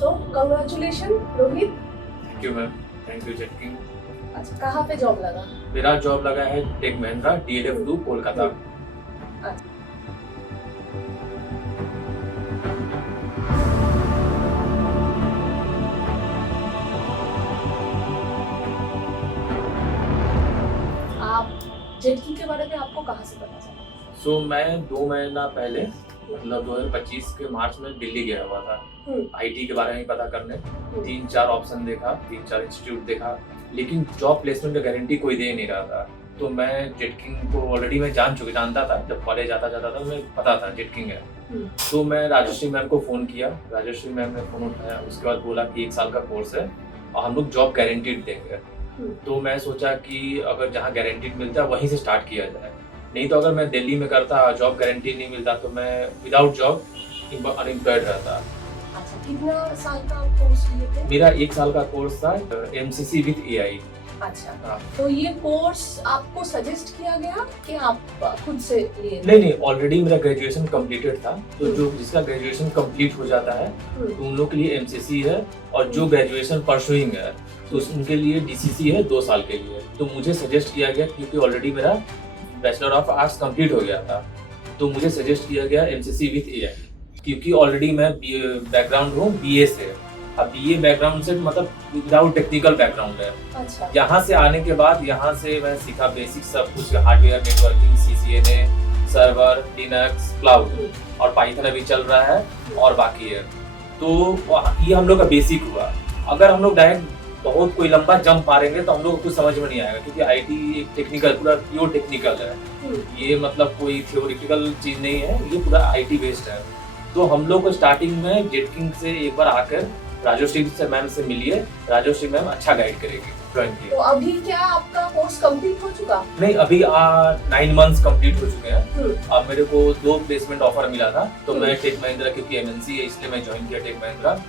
तो congratulation Rohit. Thank you ma'am, thank you Jetking. अच्छा, कहाँ पे जॉब लगा? मेरा जॉब लगा है टेक महिंद्रा DLF 2 कोलकाता। अच्छा। आप जेटकिंग के बारे में आपको कहाँ से पता चला? सो मैं 2 महीना पहले मतलब 2025 के मार्च में दिल्ली गया हुआ था IT के बारे में पता करने। 3-4 ऑप्शन देखा, 3-4 इंस्टीट्यूट देखा, लेकिन जॉब प्लेसमेंट का गारंटी कोई दे नहीं रहा था। तो मैं जेटकिंग को ऑलरेडी मैं जानता था, जब कॉलेज आता जाता था मैं पता था जेटकिंग है। तो मैं राजश्री मैम को फ़ोन किया, राजश्री मैम ने फ़ोन उठाया, उसके बाद बोला कि 1 साल का कोर्स है और हम लोग जॉब गारंटीड देंगे। तो मैं सोचा कि अगर जहाँ गारंटीड मिलता है वहीं से स्टार्ट किया जाए, नहीं तो अगर मैं दिल्ली में करता जॉब गारंटी नहीं मिलता तो मैं विदाउट जॉब अनएम्प्लॉयड रहता। अच्छा, कितना साल का कोर्स लिए थे? मेरा 1 साल का कोर्स था MCC विद AI। अच्छा, हाँ। तो ये कोर्स आपको सजेस्ट किया गया कि आप खुद से लिए? नहीं, ऑलरेडी मेरा ग्रेजुएशन कंप्लीटेड था। तो जो जिसका ग्रेजुएशन कंप्लीट हो जाता है तो उन लोग के लिए MCC है, और जो ग्रेजुएशन परसुइंग है तो उनके लिए DCC है 2 साल के लिए। तो मुझे सजेस्ट किया गया, क्योंकि ऑलरेडी मेरा बैचलर ऑफ आर्ट्स कंप्लीट हो गया था, तो मुझे सजेस्ट किया गया MCC विद AI, क्योंकि ऑलरेडी मैं बैकग्राउंड हूँ BA से। अब BA बैकग्राउंड से मतलब विदाउट टेक्निकल बैकग्राउंड है। अच्छा। यहाँ से आने के बाद यहाँ से मैं सीखा बेसिक सब कुछ, hardware, networking, CCNA, server, Linux, cloud, और पाइथन अभी चल रहा है और बाकी है। तो ये हम लोग का बेसिक हुआ। अगर हम लोग डायरेक्ट बहुत कोई लंबा जंप मारेंगे तो हम लोग को कुछ समझ में नहीं आएगा, क्योंकि IT एक टेक्निकल, पूरा प्योर टेक्निकल है। ये मतलब कोई थियोरिटिकल चीज नहीं है, ये पूरा IT बेस्ड है। तो हम लोग को स्टार्टिंग में जेटकिंग से एक बार आकर राजश्री से मैम से मिलिए, राजश्री मैम अच्छा गाइड करेगी। तो अभी क्या आपका कोर्स कंप्लीट हो चुका? नहीं, अभी 9 मंथ्स कंप्लीट हो चुके हैं। अब मेरे को 2 प्लेसमेंट ऑफर मिला था, तो मैं टेक महिंद्रा, क्योंकि MNC है इसलिए मैं ज्वाइन किया टेक महिंद्रा।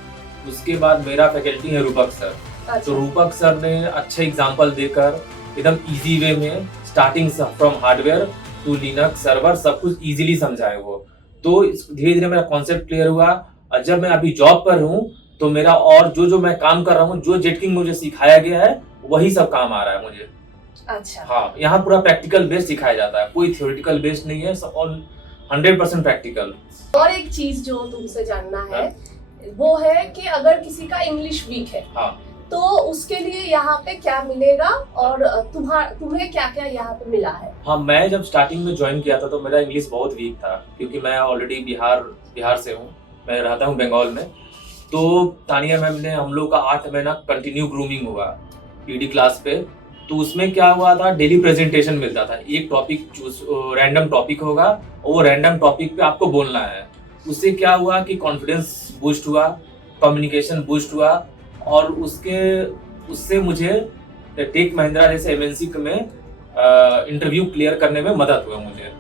उसके बाद मेरा फैकल्टी है रूपक सर। अच्छा। तो रूपक सर ने अच्छे एग्जाम्पल देकर एकदम इजी वे में starting from hardware to Linux server सब कुछ इजीली समझाए वो। तो धीरे धीरे मेरा कॉन्सेप्ट क्लियर हुआ, और जब मैं अभी जॉब पर हूँ तो मेरा और जो मैं काम कर रहा हूँ, जो जेटकिंग मुझे सिखाया गया है वही सब काम आ रहा है मुझे। अच्छा। हाँ, यहाँ पूरा प्रैक्टिकल बेस्ड सिखाया जाता है, कोई थियोरिटिकल बेस्ड नहीं है, सब ऑल 100% प्रैक्टिकल। और एक चीज जो तुमसे जानना है वो है कि अगर किसी का इंग्लिश वीक है, हाँ, तो उसके लिए यहाँ पे क्या मिलेगा, और तुम्हें क्या क्या यहाँ पे मिला है? हाँ, मैं जब स्टार्टिंग में ज्वाइन किया था तो मेरा इंग्लिश बहुत वीक था, क्योंकि मैं ऑलरेडी बिहार से हूँ, मैं रहता हूँ बंगाल में। तो तानिया मैम ने हम लोग का 8 महीना कंटिन्यू ग्रूमिंग हुआ PD क्लास पे। तो उसमें क्या हुआ था, डेली प्रेजेंटेशन मिलता था, एक टॉपिक चूज, रैंडम टॉपिक होगा और वो रैंडम टॉपिक पे आपको बोलना है। उससे क्या हुआ कि कॉन्फिडेंस बूस्ट हुआ, कम्युनिकेशन बूस्ट हुआ, और उससे मुझे टेक महिंद्रा जैसे MNC में इंटरव्यू क्लियर करने में मदद हुआ मुझे।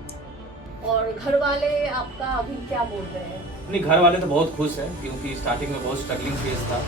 और घर वाले आपका अभी क्या बोल रहे हैं? नहीं, घर वाले तो बहुत खुश हैं, क्योंकि स्टार्टिंग में बहुत स्ट्रगलिंग फेज था।